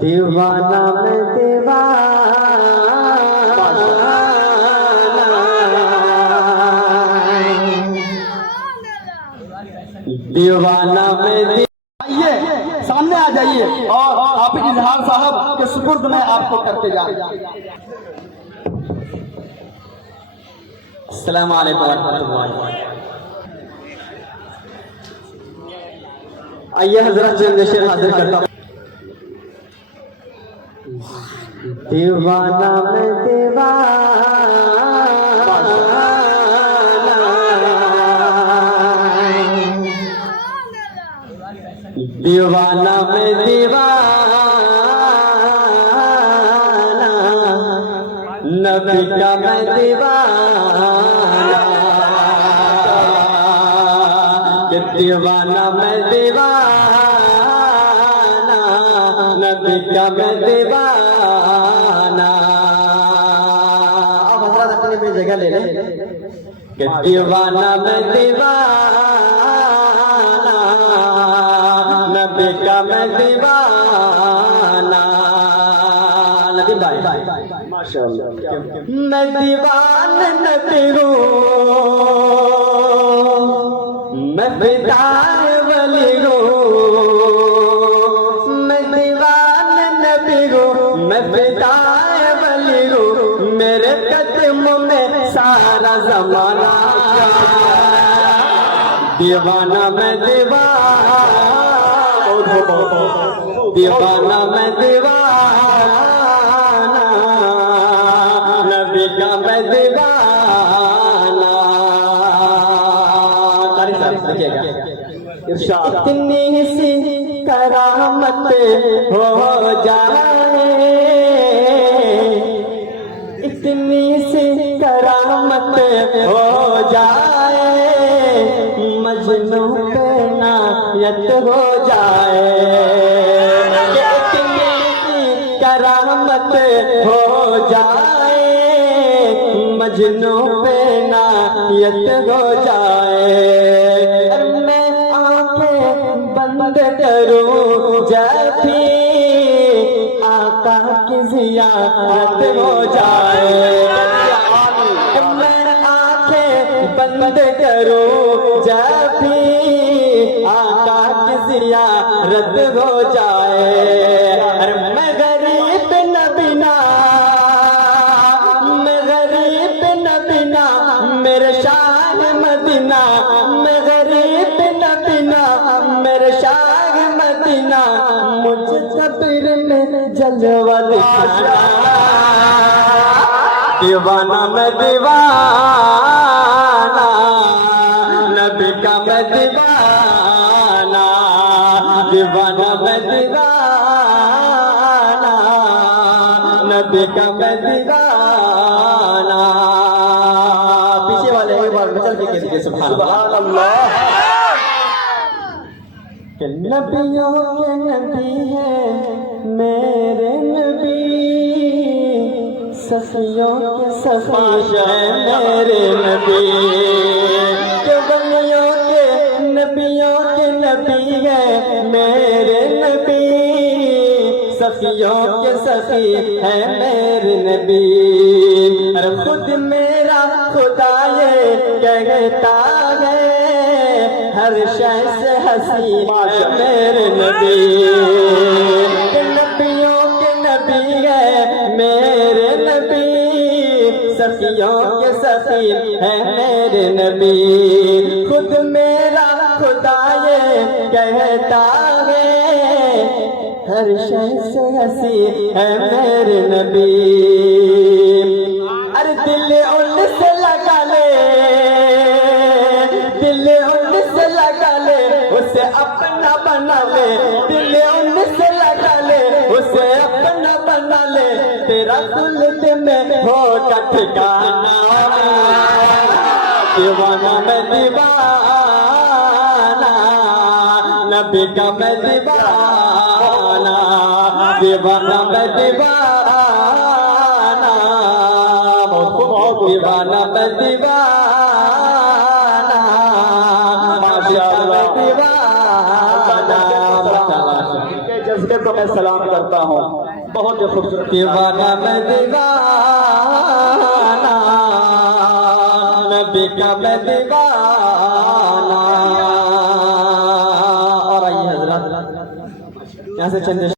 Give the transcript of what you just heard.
दीवाना मैं दीवाना, दीवाना मैं आइए सामने आ जाइए और हाफिज इजहार साहब के सुपुर्द में आपको करते जा रहे हैं। अस्सलाम वालेकुम रहमतुल्लाहि। आइए हजरत चंद शेर हाजिर करता हूँ। दीवाना मैं दीवाना मैं दीवाना, नबी का मैं दीवाना, दीवाना मैं दीवाना, नबी का मैं दीवाना। अब हजरत अपनी अपनी जगह ले ले। दीवाना मैं दीवाना, नबी का मैं दीवाना। नबी भाई माशाअल्लाह, मैं दीवाना नबी हूँ, मैं फिदाए वली हूँ, मैं दीवाना नबी हूँ, मैं फिदाए वली हूँ, मेरे कदमों में सारा ज़माना। दीवाना मैं दीवाना, दीवाना मैं दीवाना, नबी का मैं दीवाना। इतनी सी करामत हो जाए, इतनी सी करामत हो जाए, मजनू पे नायत हो जाए। इतनी सी करामत हो जाए, मजनू पे नायत हो जाए। मैं आंखें बंद करूं जब भी आका की ज़ियारत हो जाए। मैं आंखें बंद करूं जब भी आका की ज़ियारत हो जाए। अरे मैं गरीब नबीना, मैं गरीब नबीना, मेरे शाह मदीना, मैं गरीब नबीना, मेरे शाह मदीना, मुझे कब्र में जलवा दिखाना। दीवाना मैं दीवाना, नबी का मैं दीवाना, दीवाना मैं दीवाना, नबी का मैं दीवाना। पीछे वाले एक बार चल के कहते सुभान अल्लाह। नबियों के नबी है मेरे नबी, सफियों के सफी है मेरे नबी, वलियों के नबियों के नबी है मेरे नबी, सफियों के सफी है मेरे नबी। अरे खुद मेरा खुदा ये कहता है, हर शय से हंसी है मेरे नबी। नबियों के नबी है मेरे नबी, सफियों के सफी है मेरे नबी। खुद मेरा खुदा ये कहता है, हर शय से हंसी है मेरे नबी। अरे दिल उनसे लगा ले, दिल उनसे लगा ले, उसे अपना बना ले, दिल उनसे लगा ले, उसे अपना बना ले, तेरा खुल्द में होगा ठिकाना। दीवाना मैं दीवाना, नबी का मैं दीवाना, दीवाना मैं दीवाना, दीवाना मैं दीवाना, माशाअल्लाह दीवाना। जज्बे को मैं सलाम करता हूँ। बहुत ही खूबसूरत दीवाना मैं दीवाना, नबी का मैं दीवाना। और आइए हजरत यहाँ से चंद